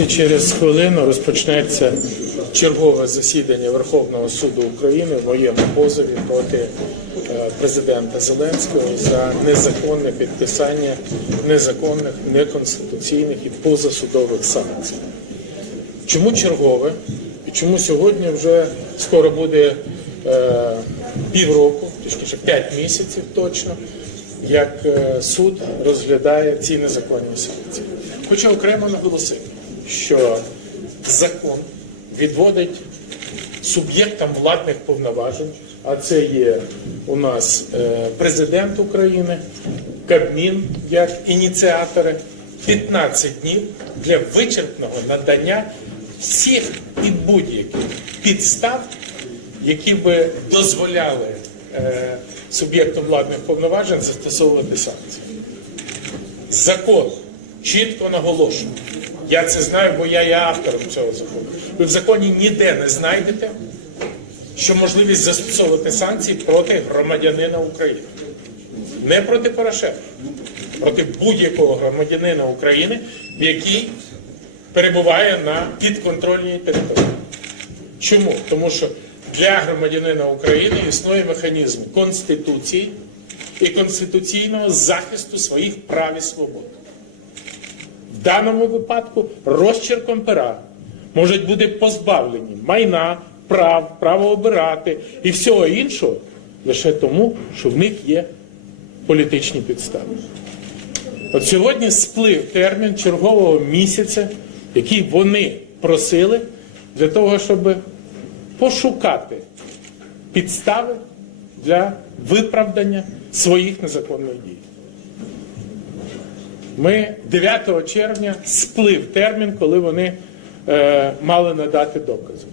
Друзі, через хвилину розпочнеться чергове засідання Верховного суду України в воєнному позові проти е, президента Зеленського за незаконне підписання незаконних, неконституційних і позасудових санкцій. Чому чергове? І чому сьогодні вже скоро буде е, півроку, точніше п'ять місяців точно, як е, суд розглядає ці незаконні санкції? Хоча окремо наголосити що закон відводить суб'єктам владних повноважень, а це є у нас е, президент України, Кабмін як ініціатори, 15 днів для вичерпного надання всіх і будь-яких підстав, які би дозволяли е, суб'єкту владних повноважень застосовувати санкції. Закон чітко наголошує, я це знаю, бо я є автором цього закону. Ви в законі ніде не знайдете, що можливість застосовувати санкції проти громадянина України. Не проти Порошенка, проти будь-якого громадянина України, який перебуває на підконтрольній території. Чому? Тому що для громадянина України існує механізм Конституції і конституційного захисту своїх прав і свобод в даному випадку розчерком пера можуть бути позбавлені майна, прав, право обирати і всього іншого лише тому, що в них є політичні підстави. От сьогодні сплив термін чергового місяця, який вони просили для того, щоб пошукати підстави для виправдання своїх незаконних дій ми 9 червня сплив термін, коли вони е, мали надати докази.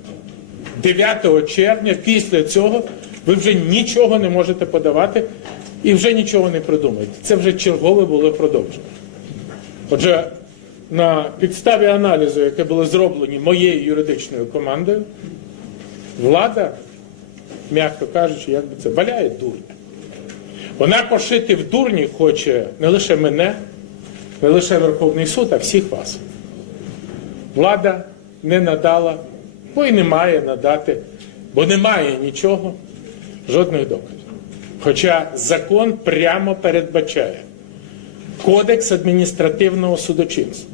9 червня після цього ви вже нічого не можете подавати і вже нічого не придумаєте. Це вже чергове було продовження. Отже, на підставі аналізу, яке було зроблені моєю юридичною командою, влада, м'яко кажучи, як би це валяє дурня. Вона пошити в дурні хоче не лише мене не лише Верховний суд, а всіх вас. Влада не надала, бо й не має надати, бо немає нічого, жодних доказів. Хоча закон прямо передбачає Кодекс адміністративного судочинства.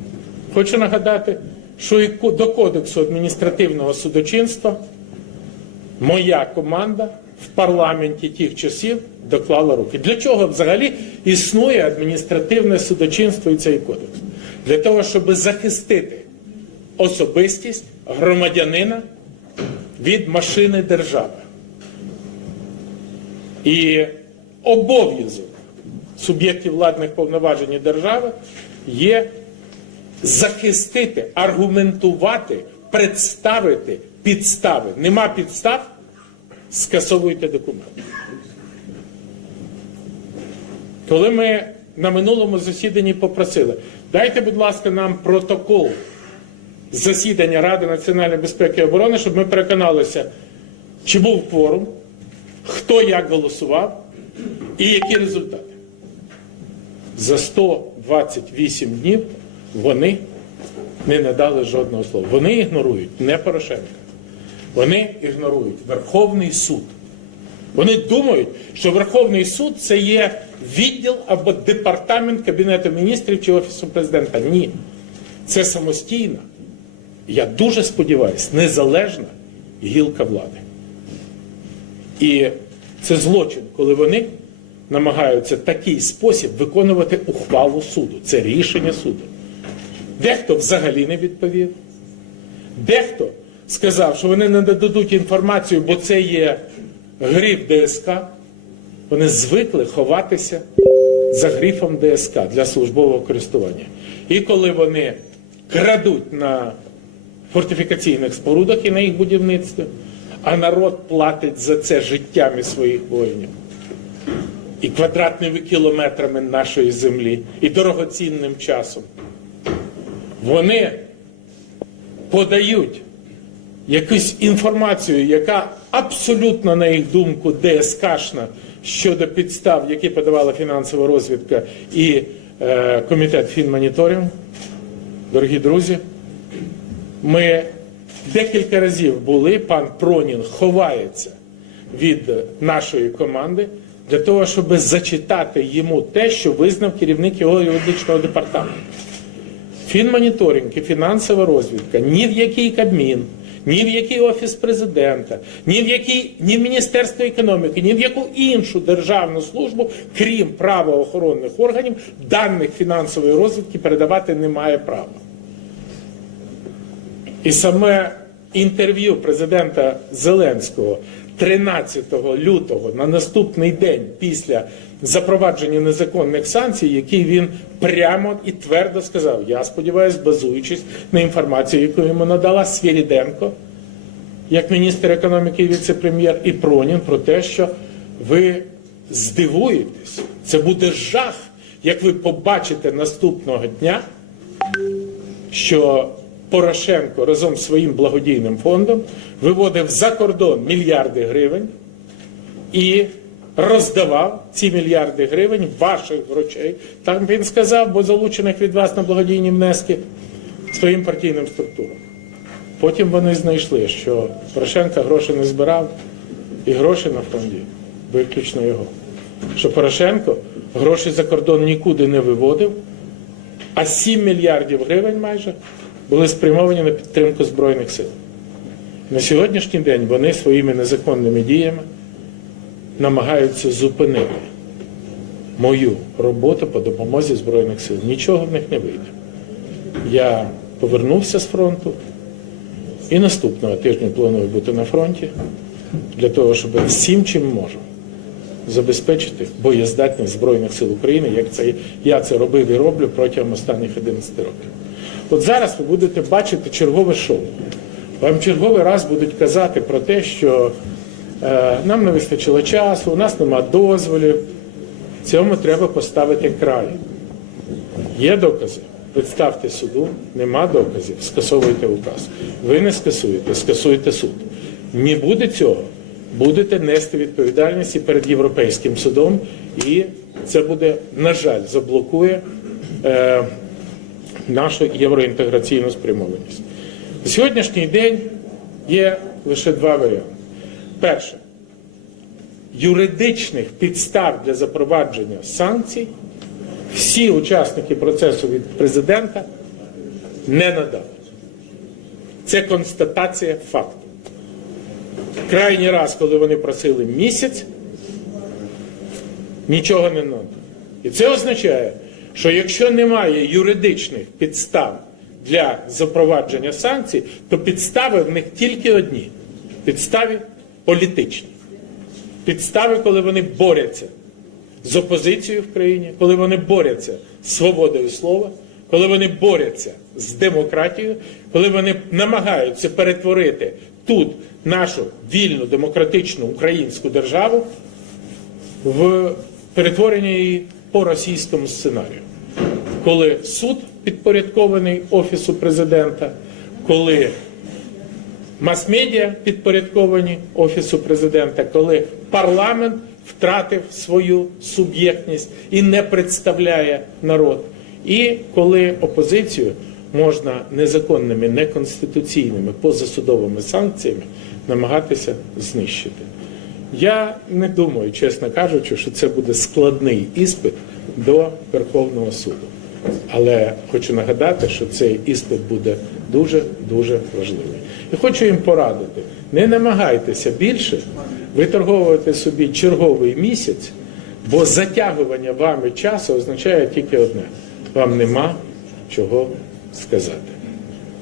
Хочу нагадати, що і до Кодексу адміністративного судочинства моя команда в парламенті тих часів доклала руки. Для чого взагалі існує адміністративне судочинство і цей кодекс? Для того, щоб захистити особистість громадянина від машини держави. І обов'язок суб'єктів владних повноважень держави є захистити, аргументувати, представити підстави. Нема підстав, скасовуйте документи коли ми на минулому засіданні попросили, дайте, будь ласка, нам протокол засідання Ради національної безпеки і оборони, щоб ми переконалися, чи був кворум, хто як голосував і які результати. За 128 днів вони не надали жодного слова. Вони ігнорують не Порошенка. Вони ігнорують Верховний суд. Вони думають, що Верховний суд це є відділ або департамент Кабінету міністрів чи Офісу президента. Ні. Це самостійна, я дуже сподіваюся, незалежна гілка влади. І це злочин, коли вони намагаються такий спосіб виконувати ухвалу суду. Це рішення суду. Дехто взагалі не відповів, дехто сказав, що вони не нададуть інформацію, бо це є гріб ДСК. Вони звикли ховатися за грифом ДСК для службового користування. І коли вони крадуть на фортифікаційних спорудах і на їх будівництві, а народ платить за це життями своїх воїнів і квадратними кілометрами нашої землі, і дорогоцінним часом, вони подають якусь інформацію, яка абсолютно, на їх думку, ДСКшна щодо підстав, які подавала фінансова розвідка і е, комітет фінмоніторинг. Дорогі друзі, ми декілька разів були. Пан Пронін ховається від нашої команди для того, щоб зачитати йому те, що визнав керівник його юридичного департаменту. Фінмоніторинг і фінансова розвідка ні в який кабмін ні в який офіс президента, ні в який, ні в міністерство економіки, ні в яку іншу державну службу, крім правоохоронних органів, даних фінансової розвідки передавати немає права. І саме інтерв'ю президента Зеленського. 13 лютого на наступний день після запровадження незаконних санкцій, які він прямо і твердо сказав. Я сподіваюся, базуючись на інформацію, яку йому надала Свіріденко, як міністр економіки і віце-прем'єр, і Пронін про те, що ви здивуєтесь, це буде жах, як ви побачите наступного дня, що Порошенко разом з своїм благодійним фондом виводив за кордон мільярди гривень і роздавав ці мільярди гривень ваших грошей. Там він сказав, бо залучених від вас на благодійні внески своїм партійним структурам. Потім вони знайшли, що Порошенка гроші не збирав, і гроші на фонді виключно його. Що Порошенко гроші за кордон нікуди не виводив, а 7 мільярдів гривень майже були спрямовані на підтримку Збройних сил. На сьогоднішній день вони своїми незаконними діями намагаються зупинити мою роботу по допомозі Збройних сил. Нічого в них не вийде. Я повернувся з фронту і наступного тижня планую бути на фронті для того, щоб всім, чим можу, забезпечити боєздатність Збройних сил України, як це я це робив і роблю протягом останніх 11 років. От зараз ви будете бачити чергове шоу. Вам черговий раз будуть казати про те, що е, нам не вистачило часу, у нас нема дозволів. Цьому треба поставити край. Є докази. Представте суду, нема доказів, скасовуйте указ. Ви не скасуєте, скасуєте суд. Не буде цього, будете нести відповідальність і перед Європейським судом, і це буде, на жаль, заблокує е, нашу євроінтеграційну спрямованість. На сьогоднішній день є лише два варіанти. Перше, юридичних підстав для запровадження санкцій всі учасники процесу від президента не надали. Це констатація факту. Крайній раз, коли вони просили місяць, нічого не надали. І це означає, що якщо немає юридичних підстав для запровадження санкцій, то підстави в них тільки одні: підстави політичні, підстави, коли вони борються з опозицією в країні, коли вони борються з свободою слова. Коли вони борються з демократією, коли вони намагаються перетворити тут нашу вільну демократичну українську державу в перетворення її по російському сценарію, коли суд підпорядкований Офісу президента, коли мас-медіа підпорядковані Офісу президента, коли парламент втратив свою суб'єктність і не представляє народ, і коли опозицію можна незаконними, неконституційними позасудовими санкціями намагатися знищити. Я не думаю, чесно кажучи, що це буде складний іспит до Верховного суду. Але хочу нагадати, що цей іспит буде дуже дуже важливий. І хочу їм порадити: не намагайтеся більше виторговувати собі черговий місяць, бо затягування вами часу означає тільки одне: вам нема чого сказати.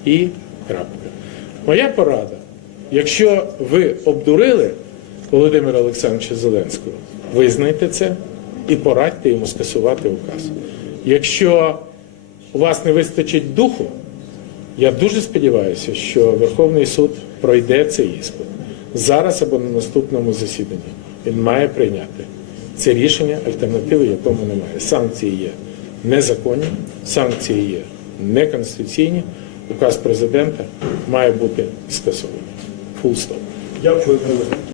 І крапка. Моя порада: якщо ви обдурили Володимира Олександровича Зеленського, визнайте це і порадьте йому скасувати указ. Якщо у вас не вистачить духу, я дуже сподіваюся, що Верховний суд пройде цей іспит зараз або на наступному засіданні. Він має прийняти це рішення, альтернативи якому немає. Санкції є незаконні, санкції є неконституційні. Указ президента має бути скасований. Full stop. Дякую.